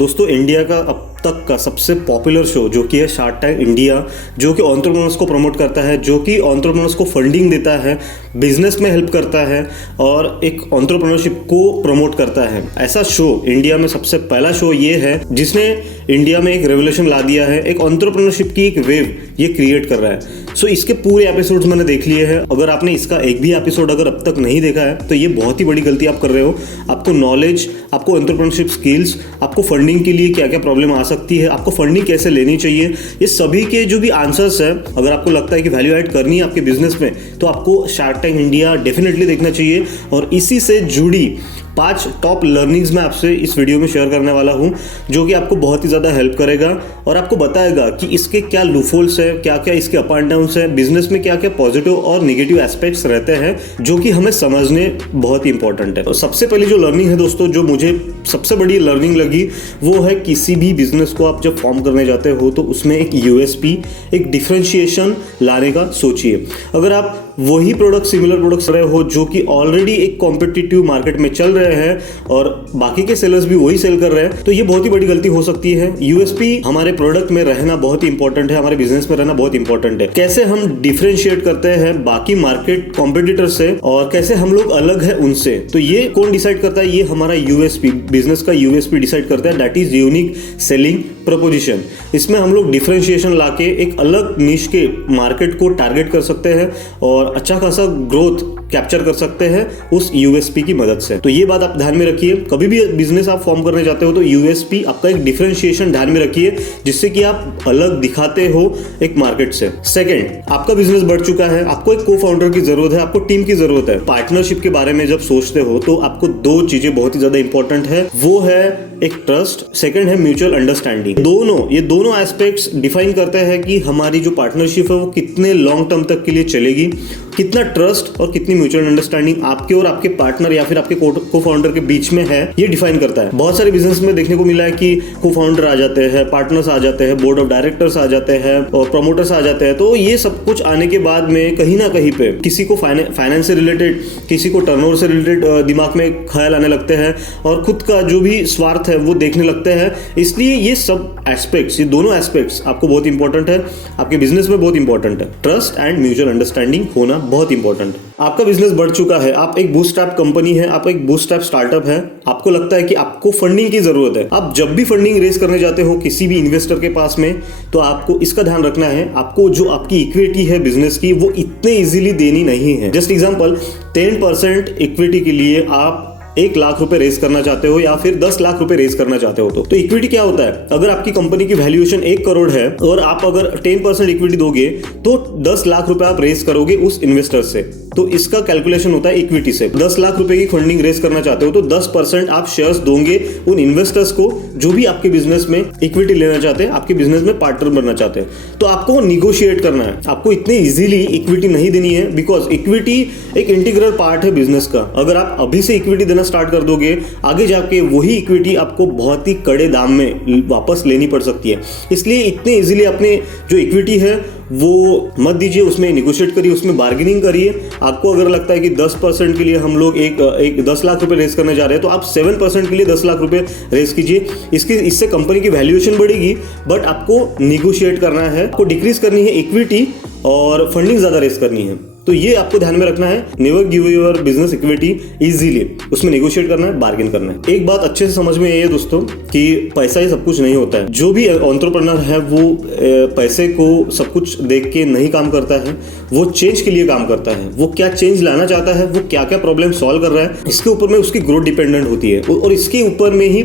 दोस्तों इंडिया का अब तक का सबसे पॉपुलर शो जो कि है शार्क टैंक इंडिया, जो कि एंटरप्रेन्योर्स को प्रमोट करता है, जो कि एंटरप्रेन्योर्स को फंडिंग देता है, बिजनेस में हेल्प करता है और एक एंटरप्रेन्योरशिप को प्रमोट करता है। ऐसा शो इंडिया में सबसे पहला शो ये है जिसने इंडिया में एक रेवोल्यूशन ला दिया है, एक एंटरप्रेन्योरशिप की एक वेव ये क्रिएट कर रहा है। सो इसके पूरे एपिसोड्स मैंने देख लिए हैं। अगर आपने इसका एक भी एपिसोड अगर अब तक नहीं देखा है तो ये बहुत ही बड़ी गलती आप कर रहे हो। आपको नॉलेज, आपको एंटरप्रेन्योरशिप स्किल्स, आपको फंडिंग के लिए क्या क्या प्रॉब्लम आ सकती है, आपको फंडिंग कैसे लेनी चाहिए, ये सभी के जो भी आंसर्स है, अगर आपको लगता है कि वैल्यू ऐड करनी है आपके बिजनेस में तो आपको शार्क टैंक इंडिया डेफिनेटली देखना चाहिए। और इसी से जुड़ी 5 टॉप लर्निंग्स मैं आपसे इस वीडियो में शेयर करने वाला हूं, जो कि आपको बहुत ही ज़्यादा हेल्प करेगा और आपको बताएगा कि इसके क्या लूपहोल्स है, क्या क्या इसके अप एंड डाउन्स है, बिजनेस में क्या क्या पॉजिटिव और निगेटिव एस्पेक्ट्स रहते हैं, जो कि हमें समझने बहुत ही इंपॉर्टेंट है। तो सबसे पहली जो लर्निंग है दोस्तों, जो मुझे सबसे बड़ी लर्निंग लगी, वो है किसी भी बिजनेस को आप जब फॉर्म करने जाते हो तो उसमें एक यूएसपी, एक डिफरेंशिएशन लाने का सोचिए। अगर आप वही प्रोडक्ट, सिमिलर प्रोडक्ट्स रहे हो जो कि ऑलरेडी एक कॉम्पिटिटिव मार्केट में चल रहे हैं और बाकी के सेलर्स भी वही सेल कर रहे हैं, तो ये बहुत ही बड़ी गलती हो सकती है। यूएसपी हमारे प्रोडक्ट में रहना बहुत ही इंपॉर्टेंट है, हमारे बिजनेस में रहना बहुत इंपॉर्टेंट है। कैसे हम डिफरेंशिएट करते हैं बाकी मार्केट कॉम्पिटिटर से और कैसे हम लोग अलग है उनसे, तो ये कौन डिसाइड करता है? ये हमारा यूएसपी, बिजनेस का यूएसपी डिसाइड करता है, that is unique selling preposition. इसमें हम लोग डिफरेंशिएशन लाके एक अलग निश के मार्केट को टारगेट कर सकते हैं और अच्छा खासा ग्रोथ कैप्चर कर सकते हैं उस यूएसपी की मदद से। तो ये बात आप ध्यान में रखिए। कभी भी बिजनेस आप फॉर्म करने जाते हो तो यूएसपी, आपका एक डिफरेंशिएशन ध्यान में रखिए, जिससे कि आप अलग दिखाते हो एक मार्केट से। सेकंड, आपका बिजनेस बढ़ चुका है, आपको एक को फाउंडर की जरूरत है, आपको टीम की जरूरत है। पार्टनरशिप के बारे में जब सोचते हो तो आपको 2 चीजें बहुत ही ज्यादा इंपॉर्टेंट है, वो है एक ट्रस्ट, सेकंड है म्यूचुअल अंडरस्टैंडिंग। ये दोनों एस्पेक्ट्स डिफाइन करते हैं कि हमारी जो पार्टनरशिप है वो कितने लॉन्ग टर्म तक के लिए चलेगी, कितना ट्रस्ट और कितनी म्यूचुअल अंडरस्टैंडिंग आपके और आपके पार्टनर या फिर आपके को फाउंडर के बीच में है, ये डिफाइन करता है। बहुत सारे बिजनेस में देखने को मिला है कि को फाउंडर आ जाते हैं, पार्टनर्स आ जाते हैं, बोर्ड ऑफ डायरेक्टर्स आ जाते हैं और प्रमोटर्स आ जाते हैं। तो ये सब कुछ आने के बाद में कहीं ना कहीं पे किसी को फाइनेंस से रिलेटेड, किसी को टर्नओवर से रिलेटेड दिमाग में ख्याल आने लगते हैं और खुद का जो भी स्वार्थ है वो देखने लगते हैं। इसलिए ये सब एस्पेक्ट्स, ये दोनों एस्पेक्ट्स आपको बहुत इंपॉर्टेंट है, आपके बिजनेस में बहुत इंपॉर्टेंट है। ट्रस्ट एंड म्यूचुअल अंडरस्टैंडिंग होना बहुत इंपॉर्टेंट है। आपका बिजनेस बढ़ चुका है, आप एक बूटस्ट्रैप कंपनी है, आप एक बूटस्ट्रैप स्टार्टअप है, आपको लगता है कि आपको फंडिंग की जरूरत है। आप जब भी फंडिंग रेज करने जाते हो किसी भी इन्वेस्टर के पास में, तो आपको इसका ध्यान रखना है, आपको जो आपकी इक्विटी है बिजनेस की वो इतने इजीली देनी नहीं है। जस्ट एग्जांपल, 10% इक्विटी के लिए आप 1 लाख रुपए रेज करना चाहते हो या फिर 10 लाख रुपए रेज करना चाहते हो तो इक्विटी क्या होता है? अगर आपकी कंपनी की वैल्यूएशन 1 करोड़ है और आप अगर 10% इक्विटी दोगे तो 10 लाख रुपए आप रेज करोगे उस इन्वेस्टर से। तो इसका कैलकुलेशन होता है इक्विटी से। 10 लाख रुपए की फंडिंग रेज करना चाहते हो तो 10% आप शेयर्स दोगे उन इन्वेस्टर्स को जो भी आपके बिजनेस में इक्विटी लेना चाहते हैं, आपके बिजनेस में पार्टनर बनना चाहते हैं। तो आपको निगोशिएट करना है, आपको इतने इजीली इक्विटी नहीं देनी है, बिकॉज इक्विटी एक इंटीग्रल पार्ट है बिजनेस का। अगर आप अभी से इक्विटी देना स्टार्ट कर दोगे, आगे जाके वही इक्विटी आपको बहुत ही कड़े दाम में वापस लेनी पड़ सकती है। इसलिए इतने इजीली अपने जो इक्विटी है वो मत दीजिए, उसमें निगोशिएट करिए, उसमें बार्गेनिंग करिए। आपको अगर लगता है कि 10% के लिए हम लोग एक 10 लाख रुपए रेज करने जा रहे हैं तो आप 7% के लिए 10 लाख रुपए रेज कीजिए। इससे कंपनी की वैल्यूएशन बढ़ेगी, बट आपको निगोशिएट करना है, आपको डिक्रीज करनी है इक्विटी और फंडिंग ज्यादा रेज करनी है। तो ये आपको ध्यान में रखना है, never give your business equity easily, उसमें नेगोशिएट करना है, बार्गेन करना है। एक बात अच्छे से समझ में ये है दोस्तों कि पैसा ही सब कुछ नहीं होता है। जो भी एंटरप्रेन्योर है वो पैसे को सब कुछ देख के नहीं काम करता है, वो चेंज के लिए काम करता है। वो क्या चेंज लाना चाहता है, वो क्या क्या प्रॉब्लम सॉल्व कर रहा है, इसके ऊपर में उसकी ग्रोथ डिपेंडेंट होती है और इसके ऊपर में ही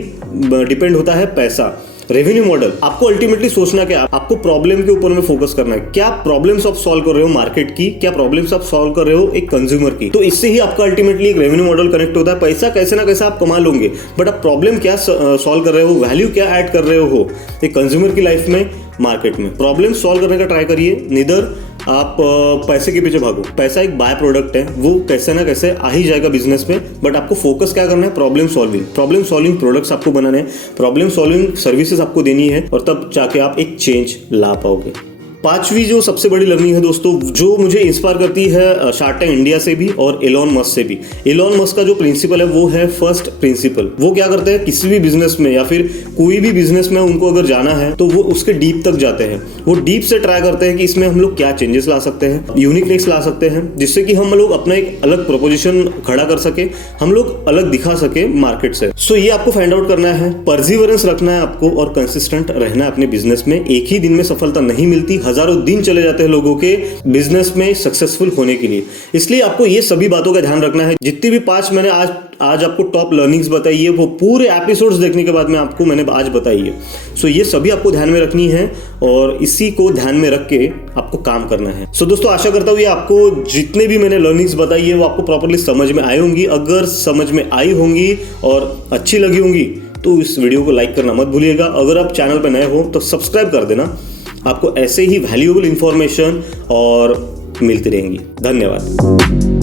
डिपेंड होता है पैसा। रेवेन्यू मॉडल, आपको अल्टीमेटली सोचना क्या, आपको प्रॉब्लम के ऊपर में फोकस करना है। क्या प्रॉब्लम्स आप सॉल्व कर रहे हो मार्केट की, क्या प्रॉब्लम्स आप सॉल्व कर रहे हो एक कंज्यूमर की, तो इससे ही आपका अल्टीमेटली एक रेवेन्यू मॉडल कनेक्ट होता है। पैसा कैसे ना कैसे आप कमा लोगे, बट आप प्रॉब्लम क्या सॉल्व कर रहे हो, वैल्यू क्या ऐड कर रहे हो एक कंज्यूमर की लाइफ में, मार्केट में। प्रॉब्लम सॉल्व करने का ट्राई करिए, निदर आप पैसे के पीछे भागो। पैसा एक बाय प्रोडक्ट है, वो कैसे ना कैसे आ ही जाएगा बिजनेस में, बट आपको फोकस क्या करना है? प्रॉब्लम सॉल्विंग प्रोडक्ट्स आपको बनाने हैं, प्रॉब्लम सॉल्विंग सर्विसेज आपको देनी है और तब जाके आप एक चेंज ला पाओगे। पांचवी जो सबसे बड़ी लर्निंग है दोस्तों, जो मुझे इंस्पायर करती है शार्क टैंक इंडिया से भी और एलोन मस्क से भी। एलोन मस्क का जो प्रिंसिपल है वो है फर्स्ट प्रिंसिपल। वो क्या करते हैं, किसी भी बिजनेस में या फिर कोई भी बिजनेस में उनको अगर जाना है तो वो उसके डीप तक जाते हैं। वो डीप से ट्राई करते हैं कि इसमें हम लोग क्या चेंजेस ला सकते हैं, यूनिकनेस ला सकते हैं, जिससे कि हम लोग अपना एक अलग प्रोपोजिशन खड़ा कर सके, हम लोग अलग दिखा सके मार्केट से। सो ये आपको फाइंड आउट करना है, परसिवरेंस रखना है आपको और कंसिस्टेंट रहना है अपने बिजनेस में। एक ही दिन में सफलता नहीं मिलती, हजारों दिन चले जाते हैं लोगों के बिजनेस में सक्सेसफुल होने के लिए। इसलिए आपको ये सभी बातों का ध्यान रखना है। जितनी भी 5 मैंने आज आपको टॉप लर्निंग्स बताई है, वो पूरे एपिसोड्स देखने के बाद मैंने आज बताई है। सो ये सभी आपको ध्यान में रखनी है और इसी को ध्यान में रख के आपको काम करना है। सो दोस्तों, आशा करता हूँ ये आपको जितने भी मैंने लर्निंग्स बताई है वो आपको प्रॉपर्ली समझ में आई होंगी। अगर समझ में आई होंगी और अच्छी लगी होंगी तो इस वीडियो को लाइक करना मत भूलिएगा। अगर आप चैनल पर नए हो तो सब्सक्राइब कर देना। आपको ऐसे ही वैल्यूएबल इंफॉर्मेशन और मिलती रहेंगी। धन्यवाद।